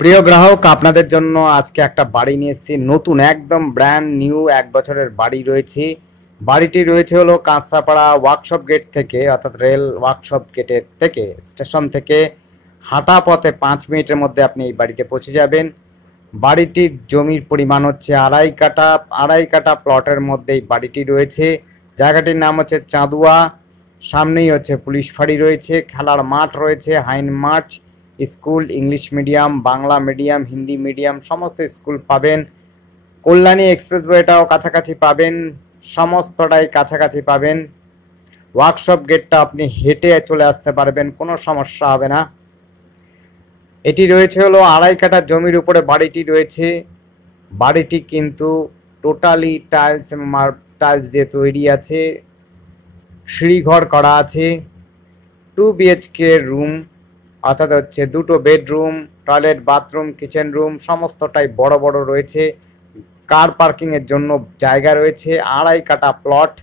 প্রিয় গ্রাহক, আপনাদের জন্য আজকে একটা বাড়ি নিয়ে এসেছি। নতুন একদম ব্র্যান্ড নিউ 1 বছরের বাড়ি রয়েছে। বাড়িটি রয়েছে হলো কাঁচরাপাড়া ওয়ার্কশপ গেট থেকে, অর্থাৎ রেল ওয়ার্কশপ গেটের থেকে, স্টেশন থেকে হাঁটা পথে 5 মিনিটের মধ্যে আপনি এই বাড়িতে পৌঁছে যাবেন। বাড়িটির জমির পরিমাণ হচ্ছে 2.5 কাঠা। 2.5 কাঠা প্লটের মধ্যে এই বাড়িটি রয়েছে। জায়গাটির নাম হচ্ছে চাঁদুয়া। সামনেই হচ্ছে পুলিশ ফাঁড়ি রয়েছে, খেলার মাঠ রয়েছে, হাইন মাঠ, school, English medium, Bangla medium, Hindi medium সমস্ত স্কুল পাবেন। কল্যাণী এক্সপ্রেসওয়েটাও কাছাকাছি পাবেন, সমস্তটাই কাছাকাছি পাবেন। ওয়ার্কশপ গেটটা আপনি হেঁটে চলে আসতে পারবেন, কোনো সমস্যা হবে না। এটি রয়েছে হলো 2.5 কাঠা জমির উপরে বাড়িটি রয়েছে। বাড়িটি কিন্তু টোটালি টাইলস দিয়ে তৈরি আছে। সিঁড়িঘর করা আছে। 2 BHK রুম, অর্থাৎ হচ্ছে 2টো bedroom, toilet, bathroom, kitchen room সমস্তটাই বড় বড় রয়েছে। কার পার্কিংয়ের জন্য জায়গা রয়েছে। 2.5 কাঠা প্লট,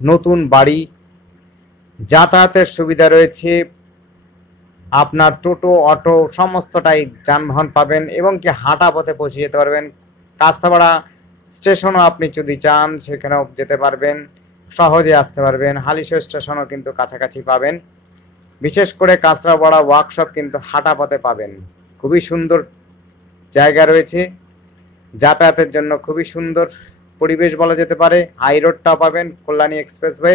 নতুন বাড়ি। যাতায়াতের সুবিধা রয়েছে, আপনার টোটো, অটো সমস্তটাই যানবাহন পাবেন এবং কি হাঁটা পথে পৌঁছে যেতে পারবেন। কাঁচরাপাড়া স্টেশনও আপনি যদি চান সেখানেও যেতে পারবেন, সহজে আসতে পারবেন। হালিশহর স্টেশনও কিন্তু কাছাকাছি পাবেন। বিশেষ করে কাঁচরাপাড়া ওয়ার্কশপ কিন্তু হাঁটা পথে পাবেন। খুবই সুন্দর জায়গা রয়েছে, যাতায়াতের জন্য খুবই সুন্দর পরিবেশ বলা যেতে পারে। হাই রোডটাও পাবেন, কল্যাণী এক্সপ্রেসওয়ে,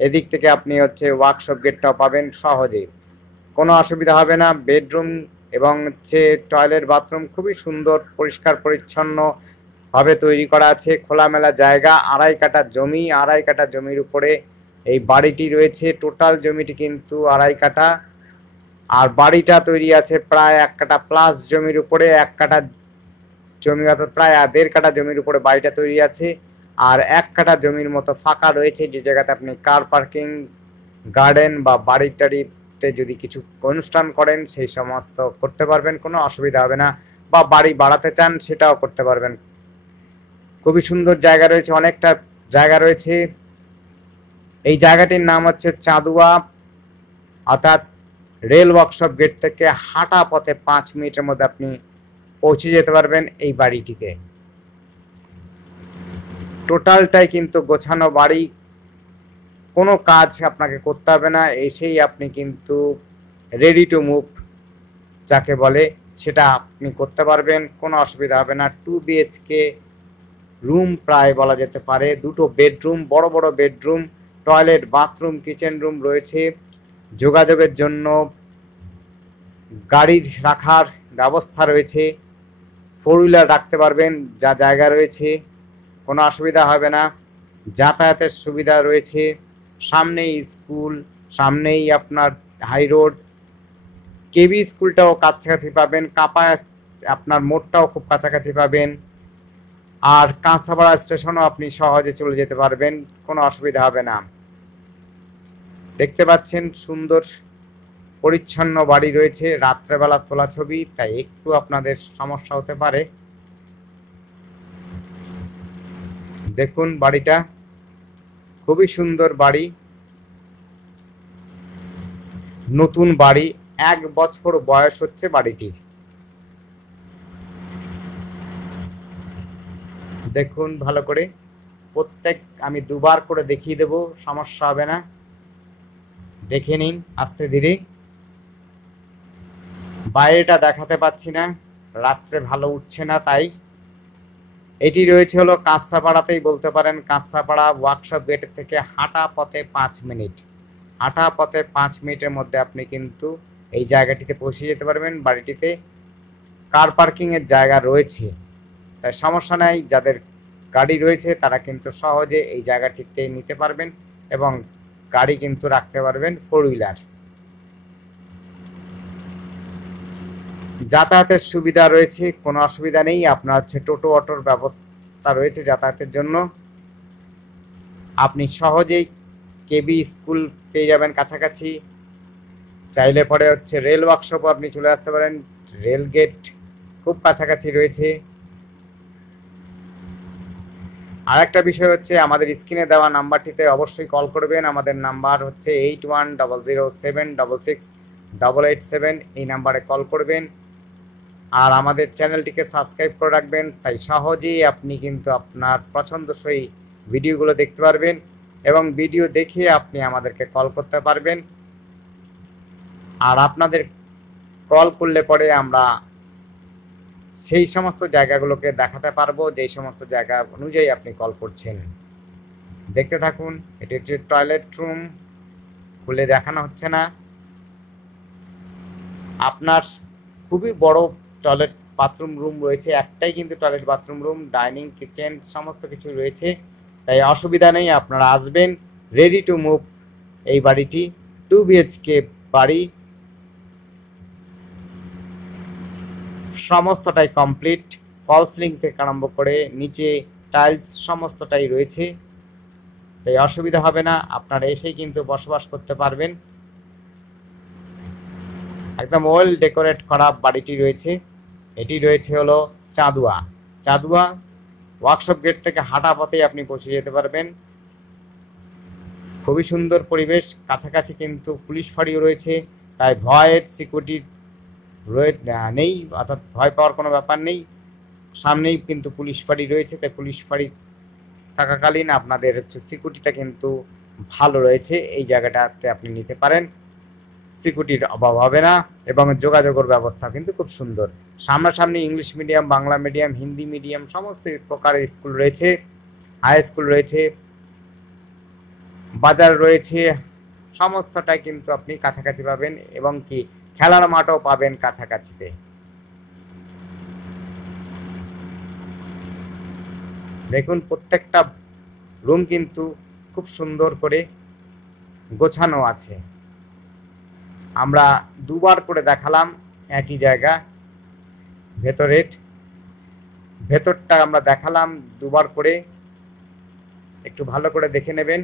এদিক থেকে আপনি হচ্ছে ওয়ার্কশপ গেটটাও পাবেন সহজে, কোনো অসুবিধা হবে না। বেডরুম এবং হচ্ছে টয়লেট, বাথরুম খুবই সুন্দর পরিষ্কার পরিচ্ছন্ন ভাবে তৈরি করা আছে। খোলামেলা জায়গা, 2.5 কাঠা জমি, 2.5 কাঠা জমির উপরে এই বাড়িটি রয়েছে। টোটাল জমিটি কিন্তু 2.5 কাঠা, আর বাড়িটা তৈরি আছে প্রায় 1 কাঠা প্লাস জমির উপরে। 1 কাঠা জমি অর্থাৎ প্রায় 1.5 কাঠা জমির উপরে বাড়িটা তৈরি আছে। আর 1 কাঠা জমির মতো ফাঁকা রয়েছে, যে জায়গাতে আপনি কার পার্কিং, গার্ডেন বা বাড়ির টাড়িতে যদি কিছু অনুষ্ঠান করেন সেই সমস্ত করতে পারবেন, কোনো অসুবিধা হবে না। বা বাড়ি বাড়াতে চান সেটাও করতে পারবেন। খুবই সুন্দর জায়গা রয়েছে, অনেকটা জায়গা রয়েছে। এই জায়গাটির নাম হচ্ছে চাঁদুয়া, অর্থাৎ রেল ওয়ার্কশপ গেট থেকে হাঁটা পথে 5 মিনিটের মধ্যে আপনি পৌঁছে যেতে পারবেন এই বাড়িটিতে। টোটালটাই কিন্তু গোছানো বাড়ি, কোনো কাজ আপনাকে করতে হবে না, এসেই আপনি কিন্তু রেডি টু মুভ যাকে বলে সেটা আপনি করতে পারবেন, কোনো অসুবিধা হবে না। 2 BHK রুম প্রায় বলা যেতে পারে, 2টো বেডরুম, বড় বড় bedroom, toilet, bathroom, kitchen room রয়েছে। যোগাযোগের জন্য গাড়ি রাখার ব্যবস্থা রয়েছে, 4 হুইলার রাখতে পারবেন, যা জায়গা রয়েছে, কোনো অসুবিধা হবে না। যাতায়াতের সুবিধা রয়েছে, সামনেই স্কুল, সামনেই আপনার হাই রোড, কেবি স্কুলটাও কাছাকাছি পাবেন, কাপায় আপনার মোড়টাও খুব কাছাকাছি পাবেন। আর কাঁচরাপাড়া স্টেশনও আপনি সহজে চলে যেতে পারবেন, কোনো অসুবিধা হবে না। দেখতে পাচ্ছেন সুন্দর পরিচ্ছন্ন বাড়ি রয়েছে। রাত্রেবেলা তোলা ছবি, তাই একটু আপনাদের সমস্যা হতে পারে। দেখুন বাড়িটা, খুবই সুন্দর বাড়ি, নতুন বাড়ি, 1 বছর বয়স হচ্ছে বাড়িটির। দেখুন ভালো করে, প্রত্যেক আমি 2বার করে দেখিয়ে দেব, সমস্যা হবে না। দেখে নিন আস্তে ধীরে। বাইরেটা দেখাতে পাচ্ছি না, রাত্রে ভালো উঠছে না, তাই। এটি রয়েছে হলো কাঁচরাপাড়াতেই বলতে পারেন, কাঁচরাপাড়া ওয়ার্কশপ গেট থেকে হাঁটা পথে 5 মিনিট। হাঁটা পথে 5 মিনিটের মধ্যে আপনি কিন্তু এই জায়গাটিতে পৌঁছে যেতে পারবেন। বাড়িটিতে কার পার্কিংয়ের জায়গা রয়েছে, তাই সমস্যা নাই। যাদের গাড়ি রয়েছে তারা কিন্তু সহজে এই জায়গাটিতে নিতে পারবেন এবং গাড়ি কিন্তু রাখতে পারবেন, 4 হুইলার। যাতায়াতের সুবিধা রয়েছে, কোনো অসুবিধা নেই। আপনার হচ্ছে টোটো, অটোর ব্যবস্থা রয়েছে যাতায়াতের জন্য। আপনি সহজেই কেবি স্কুল পেয়ে যাবেন কাছাকাছি। চাইলে পরে হচ্ছে রেল ওয়ার্কশপও আপনি চলে আসতে পারেন, রেল গেট খুব কাছাকাছি রয়েছে। আর একটা বিষয় হচ্ছে, আমাদের স্ক্রিনে দেওয়া নাম্বারটিতে অবশ্যই কল করবেন। আমাদের নাম্বার হচ্ছে 8100766887। এই নাম্বারে কল করবেন। আর আমাদের চ্যানেলটিকে সাবস্ক্রাইব করে রাখবেন, তাই সহজেই আপনি কিন্তু আপনার পছন্দসই ভিডিওগুলো দেখতে পারবেন এবং ভিডিও দেখে আপনি আমাদেরকে কল করতে পারবেন। আর আপনাদের কল করলে পরে আমরা সেই সমস্ত জায়গাগুলোকে দেখাতে পারবো যেই সমস্ত জায়গা অনুযায়ী আপনি কল করছেন। দেখতে থাকুন। এটি হচ্ছে টয়লেট রুম, খুলে দেখানো হচ্ছে না। আপনার খুবই বড় টয়লেট বাথরুম রুম রয়েছে, একটাই কিন্তু toilet bathroom room, dining kitchen সমস্ত কিছু রয়েছে, তাই অসুবিধা নেই। আপনারা আসবেন, রেডি টু মুভ। এই বাড়িটি 2 BHK বাড়ি, সমস্তটাই কমপ্লিট, ফল সিলিং থেকে আরম্ভ করে নিচে টাইলস সমস্তটাই রয়েছে, তাই অসুবিধা হবে না। আপনারা এসেই কিন্তু বসবাস করতে পারবেন। একদম ওয়েল ডেকোরেট করা বাড়িটি রয়েছে। এটি রয়েছে হলো চাঁদুয়া। চাঁদুয়া ওয়ার্কশপ গেট থেকে হাঁটা পথেই আপনি পৌঁছে যেতে পারবেন। খুবই সুন্দর পরিবেশ, কাছাকাছি কিন্তু পুলিশ ফাঁড়িও রয়েছে, তাই ভয়ের সিকিউরিটি নেই, অর্থাৎ ভয় পাওয়ার কোনো ব্যাপার নেই। সামনেই কিন্তু পুলিশ ফাঁড়ি রয়েছে, তাই পুলিশ ফাঁড়ি থাকাকালীন আপনাদের হচ্ছে সিকিউরিটিটা কিন্তু ভালো রয়েছে। এই জায়গাটাতে আপনি নিতে পারেন, সিকিউরিটির অভাব হবে না এবং যোগাযোগের ব্যবস্থা কিন্তু খুব সুন্দর। সামনাসামনি English medium, Bangla medium, Hindi medium সমস্ত প্রকারের স্কুল রয়েছে, হাই স্কুল রয়েছে, বাজার রয়েছে, সমস্তটাই কিন্তু আপনি কাছাকাছি পাবেন এবং কি খেলার মাঠও পাবেন কাছাকাছিতে। দেখুন প্রত্যেকটা রুম কিন্তু খুব সুন্দর করে গোছানো আছে। আমরা দুবার করে দেখালাম একই জায়গা, ভেতরটা আমরা দেখালাম দুবার করে, একটু ভালো করে দেখে নেবেন।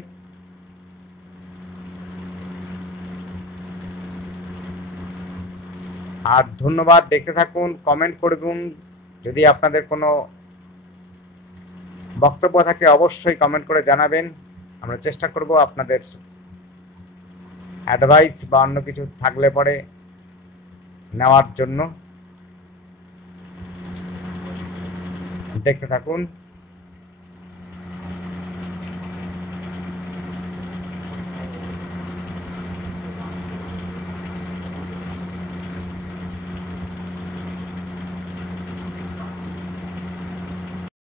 আর ধন্যবাদ, দেখতে থাকুন, কমেন্ট করুন। যদি আপনাদের কোনো বক্তব্য থাকে অবশ্যই কমেন্ট করে জানাবেন, আমরা চেষ্টা করব আপনাদের অ্যাডভাইস বা অন্য কিছু থাকলে পরে নেওয়ার জন্য। দেখতে থাকুন।